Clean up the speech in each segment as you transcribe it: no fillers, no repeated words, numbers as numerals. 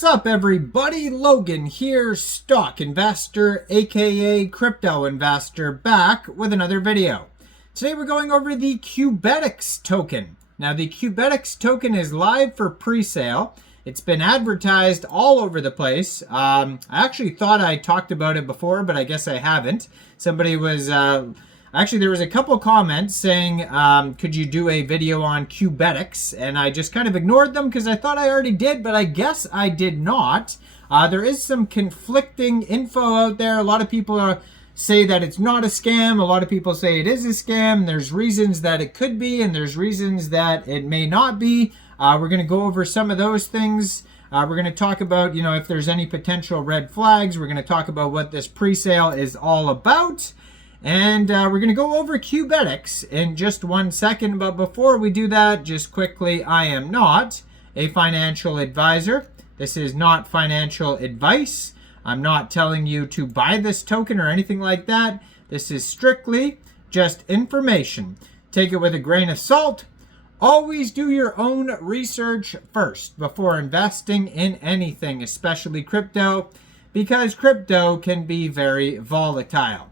What's up, everybody? Logan here, stock investor, aka crypto investor, back with another video. Today we're going over the Qubetics token. Now, the Qubetics token is live for pre-sale. It's been advertised all over the place. I actually thought I talked about it before, but I guess I haven't. Somebody was... Actually, there was a couple comments saying, could you do a video on Qubetics? And I just kind of ignored them because I thought I already did, but I guess I did not. There is some conflicting info out there. A lot of people say that it's not a scam. A lot of people say it is a scam. There's reasons that it could be, and there's reasons that it may not be. We're going to go over some of those things. We're going to talk about, if there's any potential red flags. We're going to talk about what this pre-sale is all about. And we're going to go over Qubetics in just 1 second. But before we do that, just quickly, I am not a financial advisor. This is not financial advice. I'm not telling you to buy this token or anything like that. This is strictly just information. Take it with a grain of salt. Always do your own research first before investing in anything, especially crypto, because crypto can be very volatile.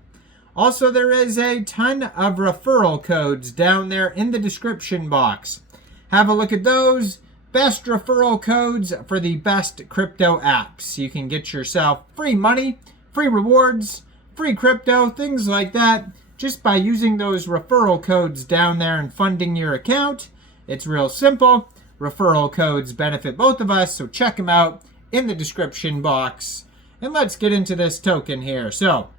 Also, there is a ton of referral codes down there in the description box. Have a look at those. Best referral codes for the best crypto apps. You can get yourself free money, free rewards, free crypto, things like that, just by using those referral codes down there and funding your account. It's real simple. Referral codes benefit both of us, so check them out in the description box. And let's get into this token here. So,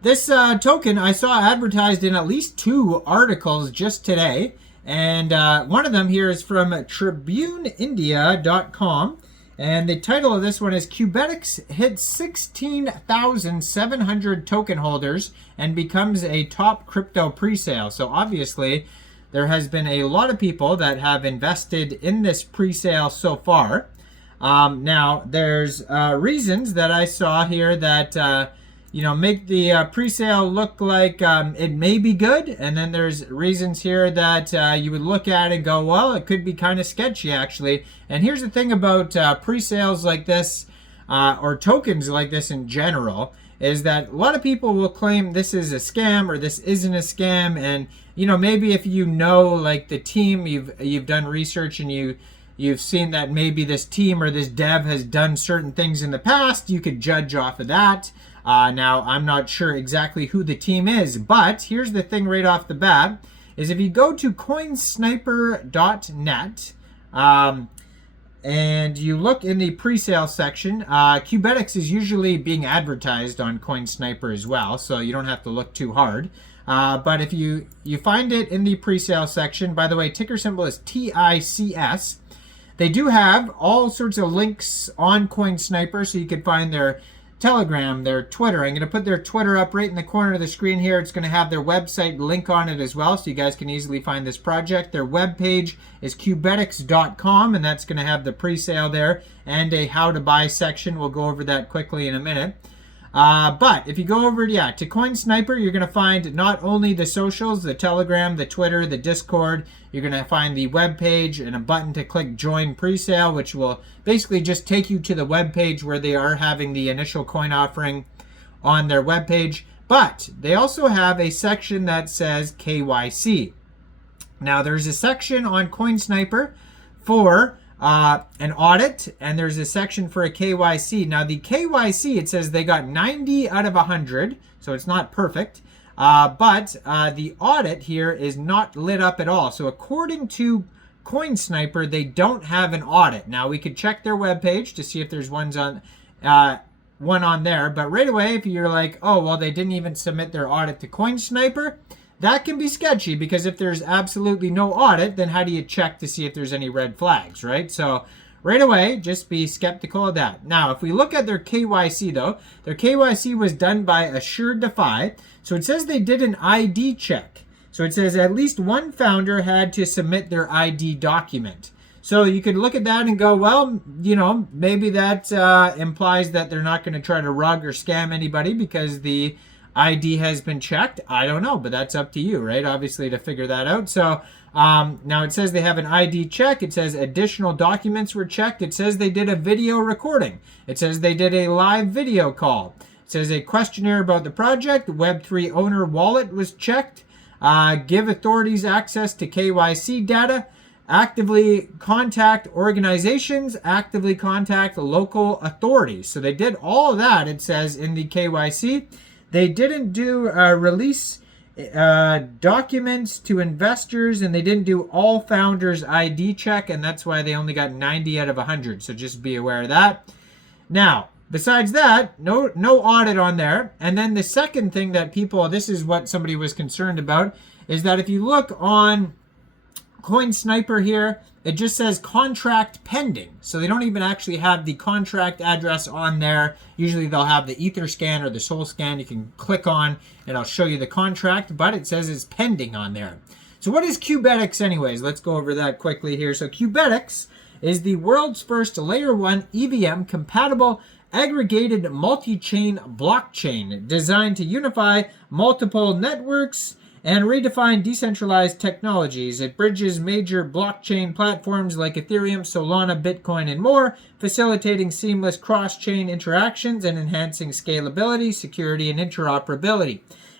this token I saw advertised in at least 2 articles just today, and one of them here is from tribuneindia.com, and the title of this one is Qubetics hits 16,700 token holders and becomes a top crypto presale. So obviously there has been a lot of people that have invested in this presale so far. Now there's reasons that I saw here that make the presale look like it may be good. And then there's reasons here that you would look at and go, well, it could be kind of sketchy, actually. And here's the thing about presales like this, or tokens like this in general, is that a lot of people will claim this is a scam or this isn't a scam. And, maybe if like the team, you've done research and you've seen that maybe this team or this dev has done certain things in the past, you could judge off of that. Now, I'm not sure exactly who the team is, but here's the thing right off the bat, is if you go to coinsniper.net and you look in the pre-sale section, Qubetics is usually being advertised on Coinsniper as well, so you don't have to look too hard. But if you find it in the pre-sale section, by the way, ticker symbol is TICS. They do have all sorts of links on Coinsniper, so you can find their Telegram, their Twitter. I'm going to put their Twitter up right in the corner of the screen here. It's going to have their website link on it as well, so you guys can easily find this project. Their webpage is Qubetics.com, and that's going to have the pre-sale there and a how to buy section. We'll go over that quickly in a minute. But if you go over to Coinsniper, you're going to find not only the socials, the Telegram, the Twitter, the Discord. You're going to find the web page and a button to click join presale, which will basically just take you to the web page where they are having the initial coin offering on their web page. But they also have a section that says KYC. Now, there's a section on Coinsniper for an audit, and there's a section for a KYC. Now, the KYC, it says they got 90 out of 100, so it's not perfect. But the audit here is not lit up at all. So according to Coinsniper, they don't have an audit. Now, we could check their webpage to see if there's one on there. But right away, if you're like, oh, well, they didn't even submit their audit to Coinsniper, that can be sketchy, because if there's absolutely no audit, then how do you check to see if there's any red flags, right? So right away, just be skeptical of that. Now, if we look at their KYC, though, their KYC was done by AssuredDefi. So it says they did an ID check. So it says at least one founder had to submit their ID document. So you could look at that and go, well, maybe that implies that they're not going to try to rug or scam anybody because the ID has been checked. I don't know, but that's up to you, right? Obviously, to figure that out. So Now it says they have an ID check. It says additional documents were checked. It says they did a video recording. It says they did a live video call. It says a questionnaire about the project. Web3 owner wallet was checked. Give authorities access to KYC data. Actively contact organizations. Actively contact local authorities. So they did all of that, it says, in the KYC. They didn't do release documents to investors, and they didn't do all founders ID check, and that's why they only got 90 out of 100. So just be aware of that. Now, besides that, no audit on there. And then the second thing that people, this is what somebody was concerned about, is that if you look on CoinSniper here, it just says contract pending. So they don't even actually have the contract address on there. Usually they'll have the Etherscan or the SolScan you can click on, and I'll show you the contract, but it says it's pending on there. So what is Qubetics anyways? Let's go over that quickly here. So Qubetics is the world's first layer 1 EVM compatible aggregated multi-chain blockchain designed to unify multiple networks and redefine decentralized technologies. It bridges major blockchain platforms like Ethereum, Solana, Bitcoin, and more, facilitating seamless cross-chain interactions and enhancing scalability, security, and interoperability.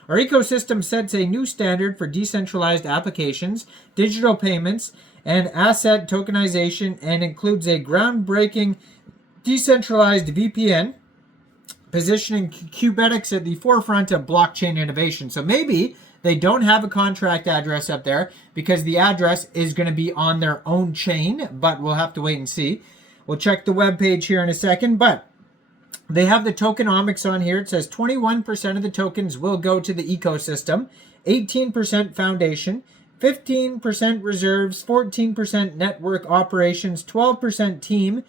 Our ecosystem sets a new standard for decentralized applications, digital payments, and asset tokenization, and includes a groundbreaking decentralized VPN, positioning Qubetics at the forefront of blockchain innovation. So maybe they don't have a contract address up there because the address is going to be on their own chain, but we'll have to wait and see. We'll check the web page here in a second, but they have the tokenomics on here. It says 21% of the tokens will go to the ecosystem, 18% foundation, 15% reserves, 14% network operations, 12% team,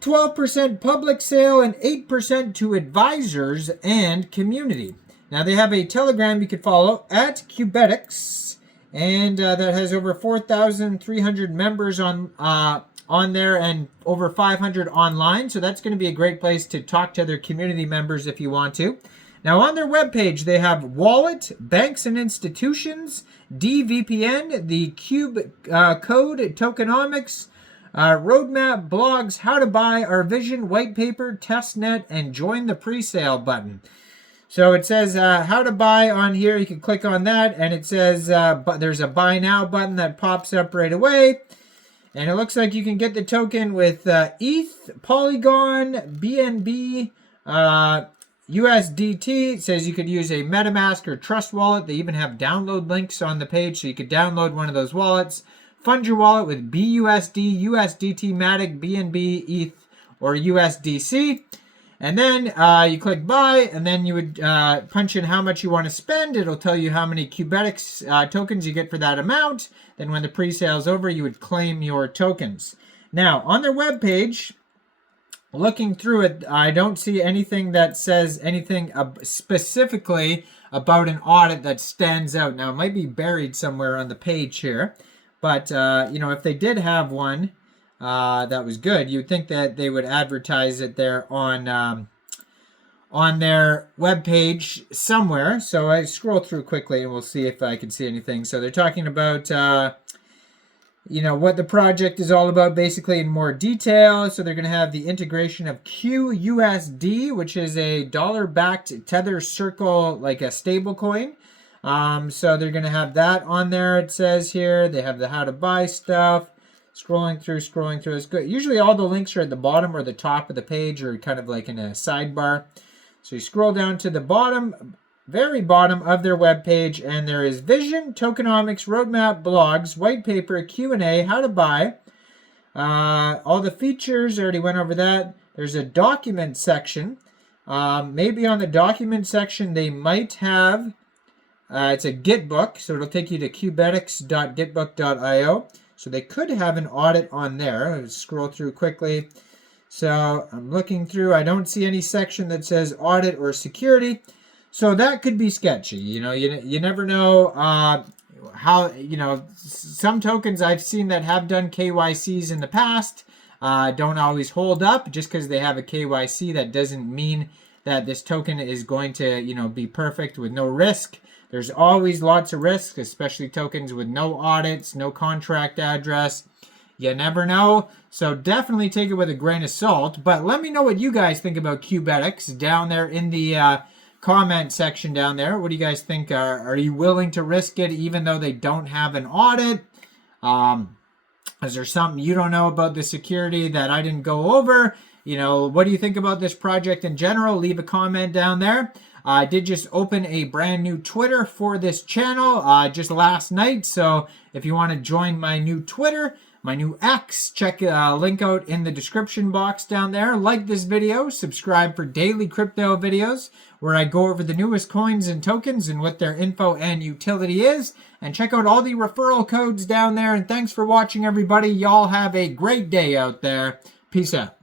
12% public sale, and 8% to advisors and community. Now they have a Telegram you could follow at Qubetics, and that has over 4,300 members on there and over 500 online. So that's going to be a great place to talk to other community members if you want to. Now on their webpage, they have wallet, banks and institutions, DVPN, the Cube code, tokenomics, roadmap, blogs, how to buy, our vision, white paper, testnet, and join the presale button. So it says how to buy on here. You can click on that, and it says but there's a buy now button that pops up right away. And it looks like you can get the token with ETH, Polygon, BNB, USDT. It says you could use a MetaMask or Trust wallet. They even have download links on the page, so you could download one of those wallets. Fund your wallet with BUSD, USDT, Matic, BNB, ETH, or USDC. And then you click buy, and then you would punch in how much you want to spend. It'll tell you how many Qubetics tokens you get for that amount. Then when the pre-sale is over, you would claim your tokens. Now, on their webpage, looking through it, I don't see anything that says anything specifically about an audit that stands out. Now, it might be buried somewhere on the page here. But, if they did have one, that was good, you'd think that they would advertise it there on their webpage somewhere. So I scroll through quickly and we'll see if I can see anything. So they're talking about, what the project is all about basically in more detail. So they're going to have the integration of QUSD, which is a dollar-backed Tether Circle, like a stable coin. So they're going to have that on there, it says here. They have the how to buy stuff. Scrolling through. It's good. Usually all the links are at the bottom or the top of the page, or kind of like in a sidebar. So you scroll down to the bottom, very bottom of their webpage, and there is vision, tokenomics, roadmap, blogs, white paper, Q&A, how to buy. All the features, already went over that. There's a document section. Maybe on the document section they might have, it's a Git book, so it'll take you to qubetics.gitbook.io. So they could have an audit on there. I'll scroll through quickly. So I'm looking through. I don't see any section that says audit or security. So that could be sketchy. You never know how, some tokens I've seen that have done KYCs in the past don't always hold up. Just because they have a KYC, that doesn't mean that this token is going to, be perfect with no risk. There's always lots of risk, especially tokens with no audits, no contract address. You never know. So definitely take it with a grain of salt. But let me know what you guys think about Qubetics down there in the comment section down there. What do you guys think? Are you willing to risk it even though they don't have an audit? Is there something you don't know about the security that I didn't go over? What do you think about this project in general? Leave a comment down there. I did just open a brand new Twitter for this channel just last night. So if you want to join my new Twitter, my new X, check a link out in the description box down there. Like this video, subscribe for daily crypto videos where I go over the newest coins and tokens and what their info and utility is. And check out all the referral codes down there. And thanks for watching, everybody. Y'all have a great day out there. Peace out.